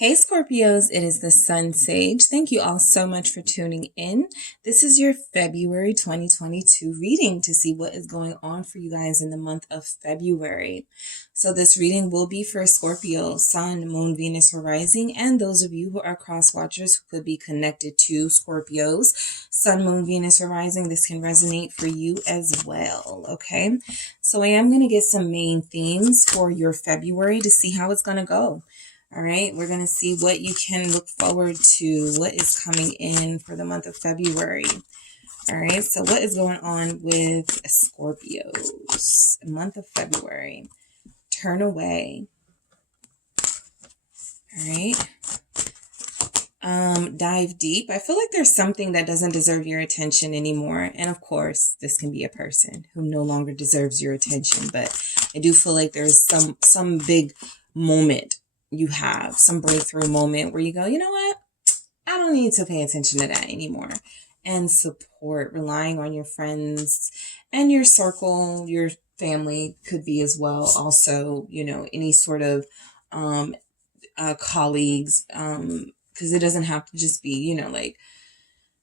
Hey Scorpios, it is the Sun Sage. Thank you all so much for tuning in. This is your February 2022 reading to see what is going on for you guys in the month of February. So this reading will be for Scorpio, Sun, Moon, Venus, or Rising, and those of you who are cross watchers who could be connected to Scorpios, Sun, Moon, Venus, or Rising. This can resonate for you as well, okay? So I am going to get some main themes for your February to see how it's going to go. All right, we're going to see what you can look forward to, what is coming in for the month of February. All right, so what is going on with Scorpios? Month of February. Turn away. All right. Dive deep. I feel like there's something that doesn't deserve your attention anymore. And of course, this can be a person who no longer deserves your attention. But I do feel like there's some big moment you have, some breakthrough moment where you go, you know what? I don't need to pay attention to that anymore. And support, relying on your friends and your circle, your family could be as well. Also, you know, any sort of colleagues, because it doesn't have to just be, you know, like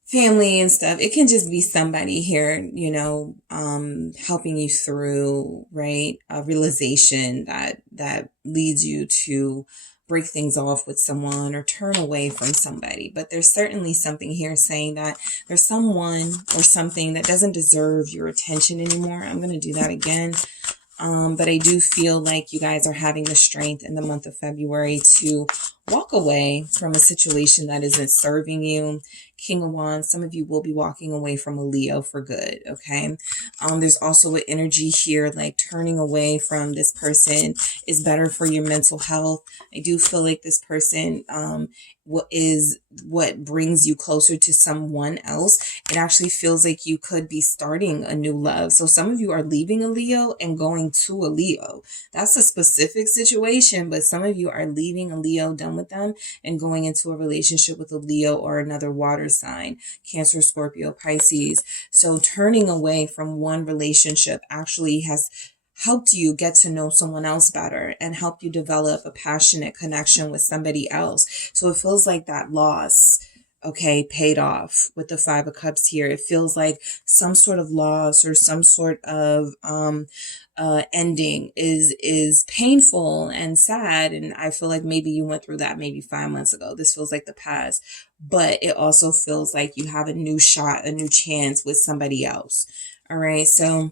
family and stuff. It can just be somebody here, you know, helping you through, right? A realization that leads you to break things off with someone or turn away from somebody. But there's certainly something here saying that there's someone or something that doesn't deserve your attention anymore. I'm going to do that again. But I do feel like you guys are having the strength in the month of February to walk away from a situation that isn't serving you. King of Wands, some of you will be walking away from a Leo for good, okay? There's also an energy here, like turning away from this person is better for your mental health. I do feel like this person what brings you closer to someone else. It actually feels like you could be starting a new love. So some of you are leaving a Leo and going to a Leo. That's a specific situation, but some of you are leaving a Leo, done with them, and going into a relationship with a Leo or another water sign, Cancer, Scorpio, Pisces. So turning away from one relationship actually has helped you get to know someone else better and help you develop a passionate connection with somebody else. So it feels like that loss, okay, paid off with the Five of Cups here. It feels like some sort of loss or some sort of ending is painful and sad. And I feel like maybe you went through that maybe 5 months ago. This feels like the past, but it also feels like you have a new shot, a new chance with somebody else. All right. So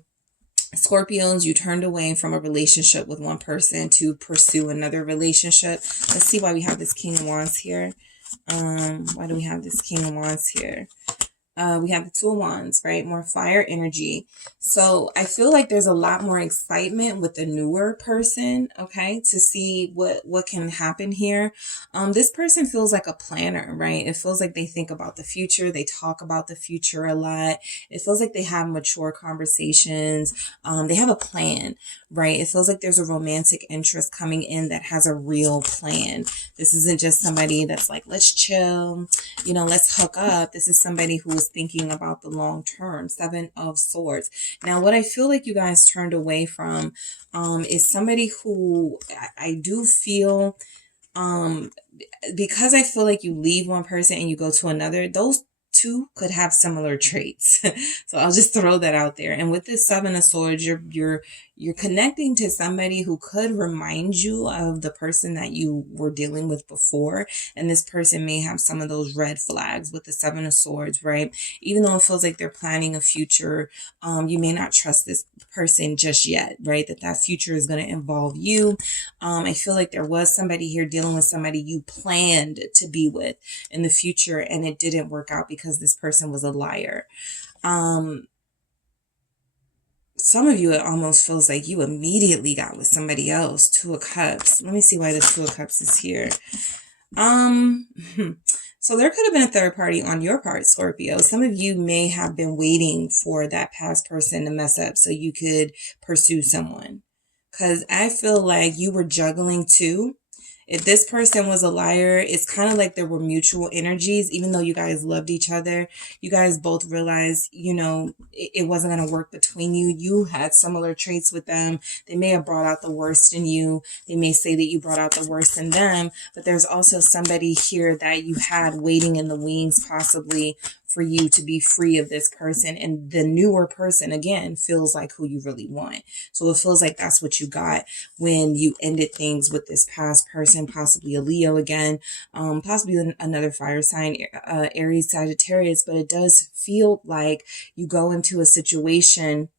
Scorpions, you turned away from a relationship with one person to pursue another relationship. Let's see why we have this King of Wands here. Why do we have this King of Wands here? We have the Two of Wands, right? More fire energy. So I feel like there's a lot more excitement with the newer person, okay, to see what can happen here. This person feels like a planner, right? It feels like they think about the future. They talk about the future a lot. It feels like they have mature conversations. They have a plan, right? It feels like there's a romantic interest coming in that has a real plan. This isn't just somebody that's like, let's chill, you know, let's hook up. This is somebody who is thinking about the long term. Seven of Swords. Now, what I feel like you guys turned away from is somebody who I do feel, because I feel like you leave one person and you go to another, those two could have similar traits. So I'll just throw that out there. And with this Seven of Swords, you're connecting to somebody who could remind you of the person that you were dealing with before. And this person may have some of those red flags with the Seven of Swords, right? Even though it feels like they're planning a future, you may not trust this person just yet, right? That future is going to involve you. I feel like there was somebody here dealing with somebody you planned to be with in the future, and it didn't work out because this person was a liar. Some of you, it almost feels like you immediately got with somebody else. Two of Cups. Let me see why the Two of Cups is here. So there could have been a third party on your part, Scorpio. Some of you may have been waiting for that past person to mess up so you could pursue someone. Because I feel like you were juggling too. If this person was a liar, it's kind of like there were mutual energies. Even though you guys loved each other, you guys both realized, it wasn't going to work between you. You had similar traits with them. They may have brought out the worst in you. They may say that you brought out the worst in them. But there's also somebody here that you had waiting in the wings, possibly for you to be free of this person. And the newer person, again, feels like who you really want. So it feels like that's what you got when you ended things with this past person, possibly a Leo again, possibly another fire sign, Aries, Sagittarius. But it does feel like you go into a situation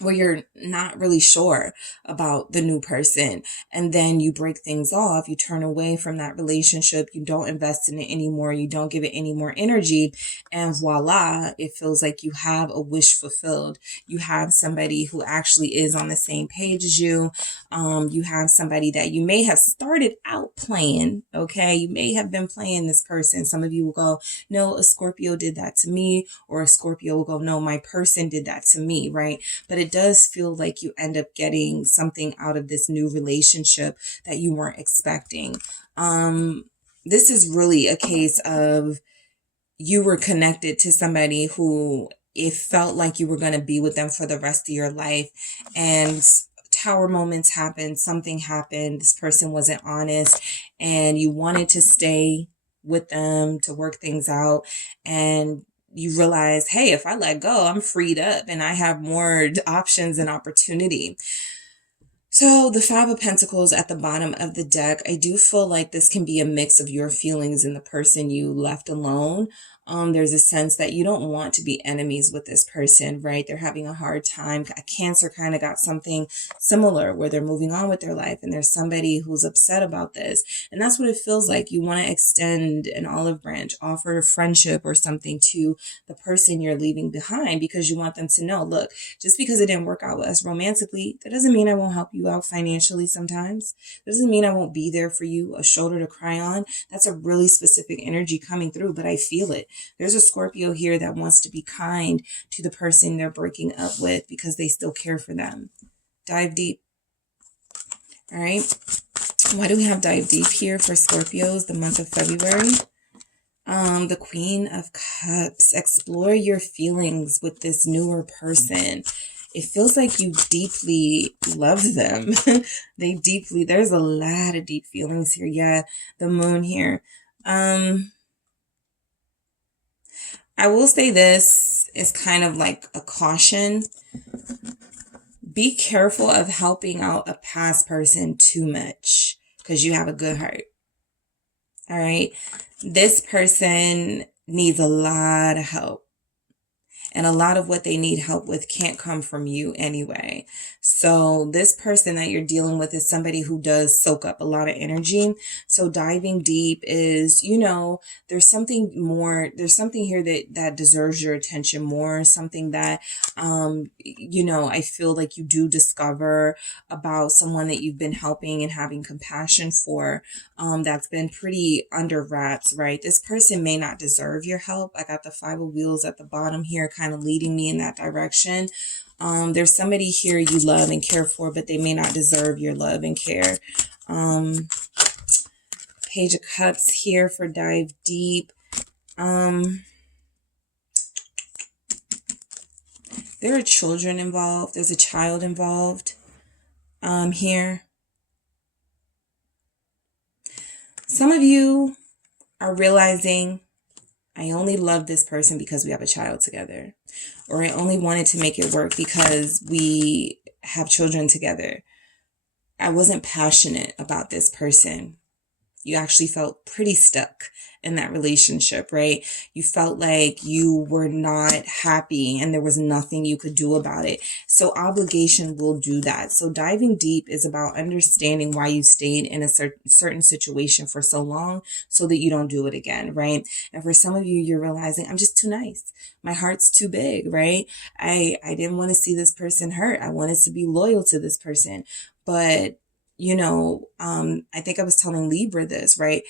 where you're not really sure about the new person, and then you break things off, you turn away from that relationship, you don't invest in it anymore, you don't give it any more energy, and voila, it feels like you have a wish fulfilled. You have somebody who actually is on the same page as you. You have somebody that you may have started out playing, okay? You may have been playing this person. Some of you will go, no, a Scorpio did that to me, or a Scorpio will go, no, my person did that to me, right? But it does feel like you end up getting something out of this new relationship that you weren't expecting. This is really a case of you were connected to somebody who it felt like you were going to be with them for the rest of your life, and tower moments happened, something happened, this person wasn't honest, and you wanted to stay with them to work things out, and you realize, hey, if I let go, I'm freed up and I have more options and opportunity. So the Five of Pentacles at the bottom of the deck, I do feel like this can be a mix of your feelings and the person you left alone. There's a sense that you don't want to be enemies with this person, right? They're having a hard time. A Cancer kind of got something similar where they're moving on with their life and there's somebody who's upset about this. And that's what it feels like. You want to extend an olive branch, offer a friendship or something to the person you're leaving behind, because you want them to know, look, just because it didn't work out with us romantically, that doesn't mean I won't help you out financially sometimes. That doesn't mean I won't be there for you, a shoulder to cry on. That's a really specific energy coming through, but I feel it. There's a Scorpio here that wants to be kind to the person they're breaking up with because they still care for them. Dive deep. All right. Why do we have dive deep here for Scorpios the month of February? The Queen of Cups. Explore your feelings with this newer person. It feels like you deeply love them. There's a lot of deep feelings here. Yeah, the Moon here. I will say this is kind of like a caution. Be careful of helping out a past person too much because you have a good heart. All right. This person needs a lot of help. And a lot of what they need help with can't come from you anyway. So this person that you're dealing with is somebody who does soak up a lot of energy. So diving deep is, there's something more, there's something here that deserves your attention more, something that, I feel like you do discover about someone that you've been helping and having compassion for, that's been pretty under wraps, right? This person may not deserve your help. I got the Five of Wheels at the bottom here, kind of leading me in that direction. There's somebody here you love and care for, but they may not deserve your love and care. Page of Cups here for dive deep. There are children involved. There's a child involved here. Some of you are realizing, I only love this person because we have a child together. Or I only wanted to make it work because we have children together. I wasn't passionate about this person. You actually felt pretty stuck in that relationship, right? You felt like you were not happy and there was nothing you could do about it. So obligation will do that. So diving deep is about understanding why you stayed in a certain situation for so long so that you don't do it again, right? And for some of you, you're realizing, I'm just too nice. My heart's too big, right? I didn't want to see this person hurt. I wanted to be loyal to this person. But I think I was telling Libra this, right?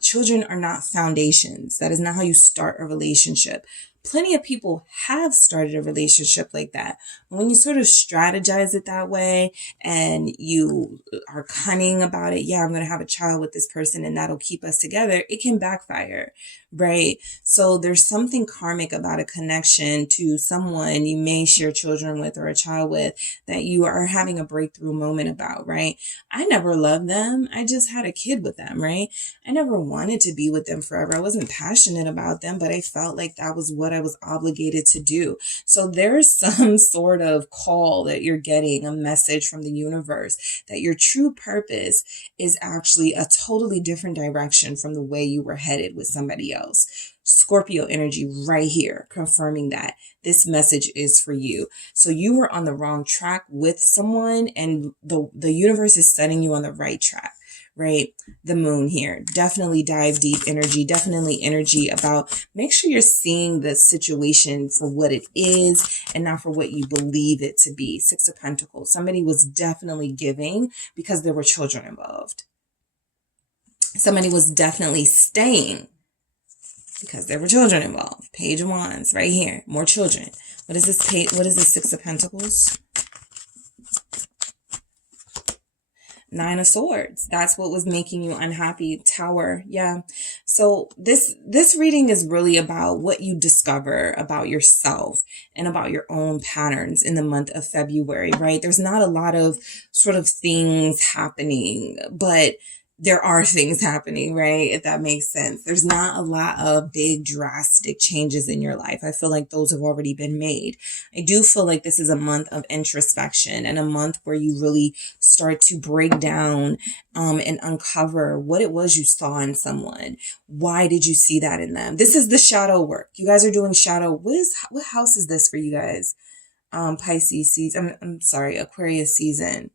Children are not foundations. That is not how you start a relationship. plenty of people have started a relationship like that. When you sort of strategize it that way and you are cunning about it, yeah, I'm going to have a child with this person and that'll keep us together, it can backfire, right? So there's something karmic about a connection to someone you may share children with or a child with that you are having a breakthrough moment about, right? I never loved them. I just had a kid with them, right? I never wanted to be with them forever. I wasn't passionate about them, but I felt like that was what I was obligated to do. So there's some sort of call that you're getting, a message from the universe that your true purpose is actually a totally different direction from the way you were headed with somebody else. Scorpio energy right here, confirming that this message is for you. So you were on the wrong track with someone and the universe is setting you on the right track. Right? The moon here, definitely dive deep energy, definitely energy about make sure you're seeing the situation for what it is and not for what you believe it to be. Six of Pentacles. Somebody was definitely giving because there were children involved. Somebody was definitely staying because there were children involved. Page of Wands right here. More children. What is this page? What is this Six of Pentacles? Nine of Swords. That's what was making you unhappy. Tower. Yeah. So this reading is really about what you discover about yourself and about your own patterns in the month of February, right? There's not a lot of sort of things happening, but there are things happening, right? If that makes sense. There's not a lot of big drastic changes in your life. I feel like those have already been made. I do feel like this is a month of introspection and a month where you really start to break down and uncover what it was you saw in someone. Why did you see that in them? This is the shadow work. You guys are doing shadow. What house is this for you guys? Pisces season. I'm sorry, Aquarius season.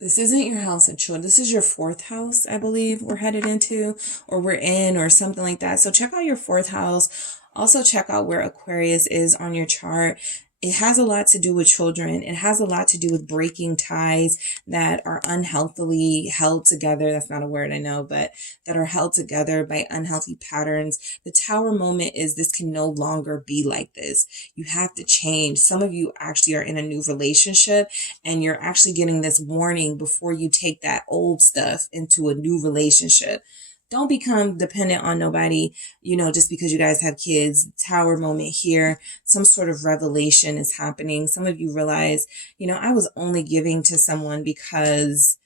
This isn't your house of children. This is your fourth house, I believe we're headed into, or we're in, or something like that. So check out your fourth house. Also check out where Aquarius is on your chart. It has a lot to do with children. It has a lot to do with breaking ties that are unhealthily held together. That's not a word, I know, but that are held together by unhealthy patterns. The Tower moment is this can no longer be like this. You have to change. Some of you actually are in a new relationship and you're actually getting this warning before you take that old stuff into a new relationship. Don't become dependent on nobody, just because you guys have kids. Tower moment here. Some sort of revelation is happening. Some of you realize, I was only giving to someone because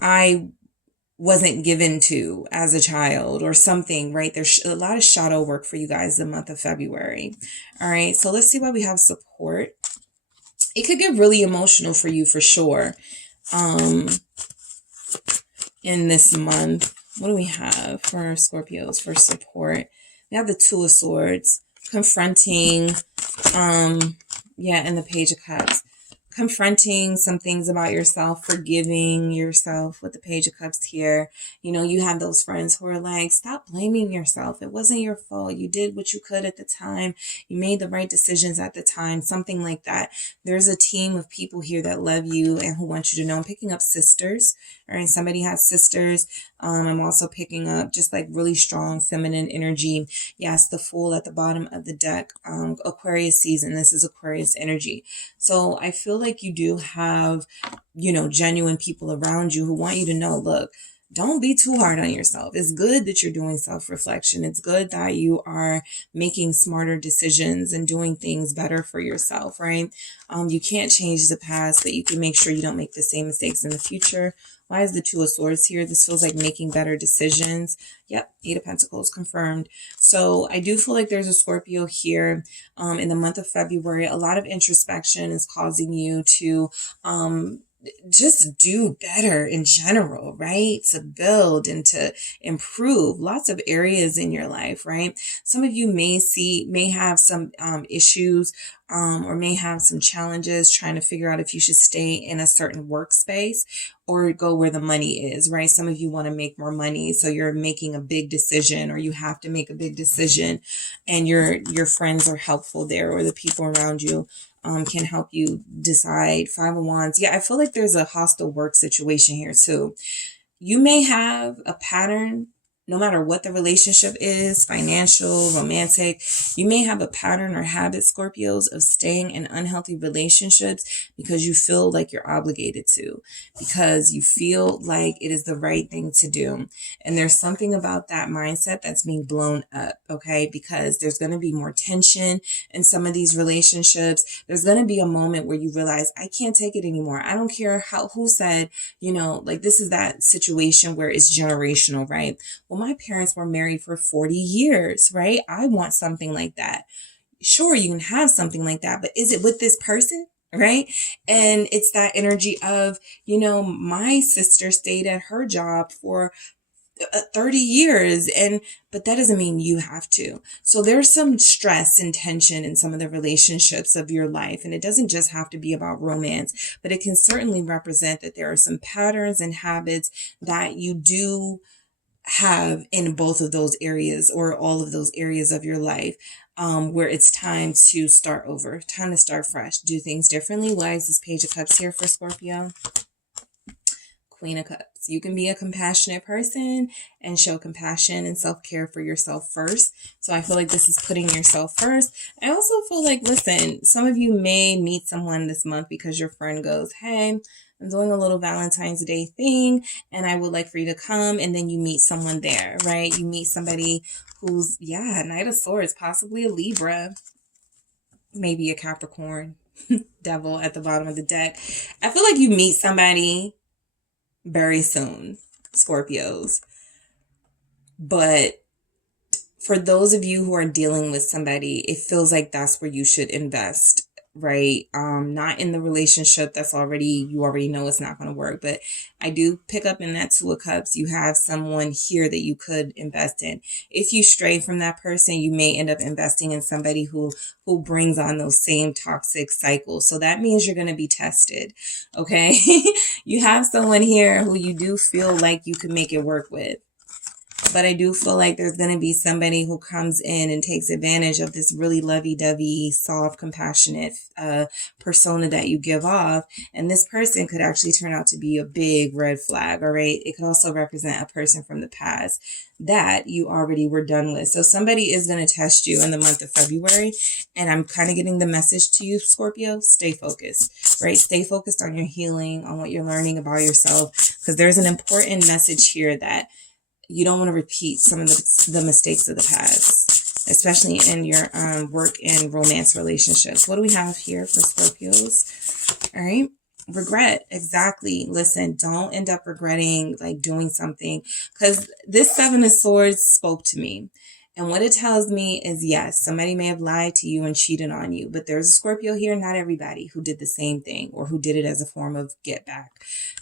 I wasn't given to as a child or something, right? There's a lot of shadow work for you guys the month of February. All right. So let's see why we have support. It could get really emotional for you for sure. In this month, what do we have for Scorpios for support? We have the Two of Swords, confronting, and the Page of Cups. Confronting some things about yourself, forgiving yourself with the Page of Cups here. You have those friends who are like, stop blaming yourself. It wasn't your fault. You did what you could at the time. You made the right decisions at the time, something like that. There's a team of people here that love you and who want you to know. I'm picking up sisters, all right? Somebody has sisters. I'm also picking up just like really strong feminine energy. Yes, the Fool at the bottom of the deck. Aquarius season. This is Aquarius energy. So I feel like you do have, genuine people around you who want you to know, look, don't be too hard on yourself. It's good that you're doing self-reflection. It's good that you are making smarter decisions and doing things better for yourself, right? You can't change the past, but you can make sure you don't make the same mistakes in the future. Why is the Two of Swords here? This feels like making better decisions. Yep, Eight of Pentacles confirmed. So I do feel like there's a Scorpio here in the month of February. A lot of introspection is causing you to just do better in general, right? To build and to improve lots of areas in your life, right? Some of you may have some issues or may have some challenges trying to figure out if you should stay in a certain workspace or go where the money is, right? Some of you want to make more money, so you're making a big decision, or you have to make a big decision, and your friends are helpful there, or the people around you can help you decide. Five of Wands. Yeah, I feel like there's a hostile work situation here too. you may have a pattern, no matter what the relationship is, financial, romantic, you may have a pattern or habit, Scorpios, of staying in unhealthy relationships because you feel like you're obligated to, because you feel like it is the right thing to do. And there's something about that mindset that's being blown up, okay? Because there's going to be more tension in some of these relationships. There's going to be a moment where you realize, I can't take it anymore. I don't care who said, like this is that situation where it's generational, right? Well, my parents were married for 40 years, right? I want something like that. Sure, you can have something like that, but is it with this person? Right. And it's that energy of, my sister stayed at her job for 30 years, but that doesn't mean you have to. So there's some stress and tension in some of the relationships of your life, and it doesn't just have to be about romance, but it can certainly represent that there are some patterns and habits that you do have in both of those areas or all of those areas of your life, where it's time to start over, time to start fresh, do things differently. Why is this Page of Cups here for Scorpio? Queen of Cups. You can be a compassionate person and show compassion and self-care for yourself first. So I feel like this is putting yourself first. I also feel like, listen, some of you may meet someone this month because your friend goes, hey, I'm doing a little Valentine's Day thing and I would like for you to come. And then you meet someone there, right? You meet somebody who's, Knight of Swords, possibly a Libra, maybe a Capricorn, Devil at the bottom of the deck. I feel like you meet somebody very soon, Scorpios. But for those of you who are dealing with somebody, it feels like that's where you should invest, right? Not in the relationship that's you already know it's not going to work. But I do pick up in that Two of Cups, you have someone here that you could invest in. If you stray from that person, you may end up investing in somebody who brings on those same toxic cycles. So that means you're going to be tested, okay? You have someone here who you do feel like you can make it work with. But I do feel like there's going to be somebody who comes in and takes advantage of this really lovey-dovey, soft, compassionate persona that you give off. And this person could actually turn out to be a big red flag, all right? It could also represent a person from the past that you already were done with. So somebody is going to test you in the month of February. And I'm kind of getting the message to you, Scorpio, stay focused, right? Stay focused on your healing, on what you're learning about yourself, because there's an important message here that you don't want to repeat some of the mistakes of the past, especially in your work and romance relationships. What do we have here for Scorpios? All right. Regret. Exactly. Listen, don't end up regretting like doing something, because this Seven of Swords spoke to me. And what it tells me is, yes, somebody may have lied to you and cheated on you, but there's a Scorpio here, not everybody, who did the same thing or who did it as a form of get back.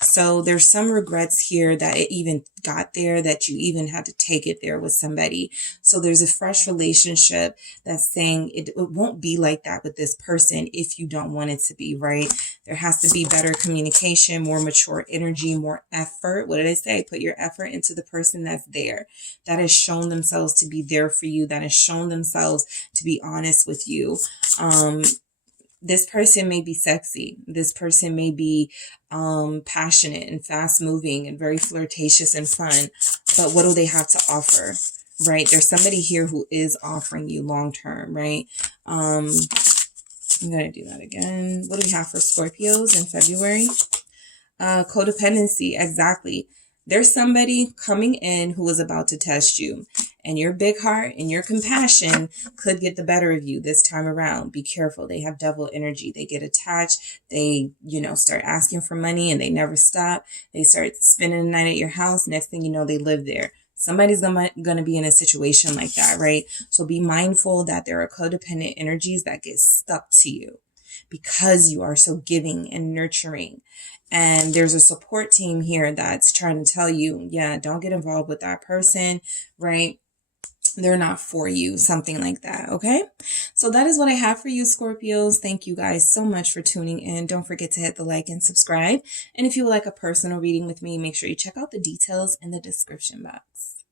So there's some regrets here that it even got there, that you even had to take it there with somebody. So there's a fresh relationship that's saying it won't be like that with this person if you don't want it to be, right? There has to be better communication, more mature energy, more effort. What did I say? Put your effort into the person that's there, that has shown themselves to be there for you, that has shown themselves to be honest with you. This person may be sexy. This person may be passionate and fast moving and very flirtatious and fun. But what do they have to offer, right? There's somebody here who is offering you long term, right? I'm going to do that again. What do we have for Scorpios in February? Codependency. Exactly. There's somebody coming in who is about to test you, and your big heart and your compassion could get the better of you this time around. Be careful. They have devil energy. They get attached. They, start asking for money and they never stop. They start spending the night at your house. Next thing you know, they live there. Somebody's going to be in a situation like that, right? So be mindful that there are codependent energies that get stuck to you because you are so giving and nurturing. And there's a support team here that's trying to tell you, don't get involved with that person, right? They're not for you, something like that, okay? So that is what I have for you, Scorpios. Thank you guys so much for tuning in. Don't forget to hit the like and subscribe. And if you would like a personal reading with me, make sure you check out the details in the description box.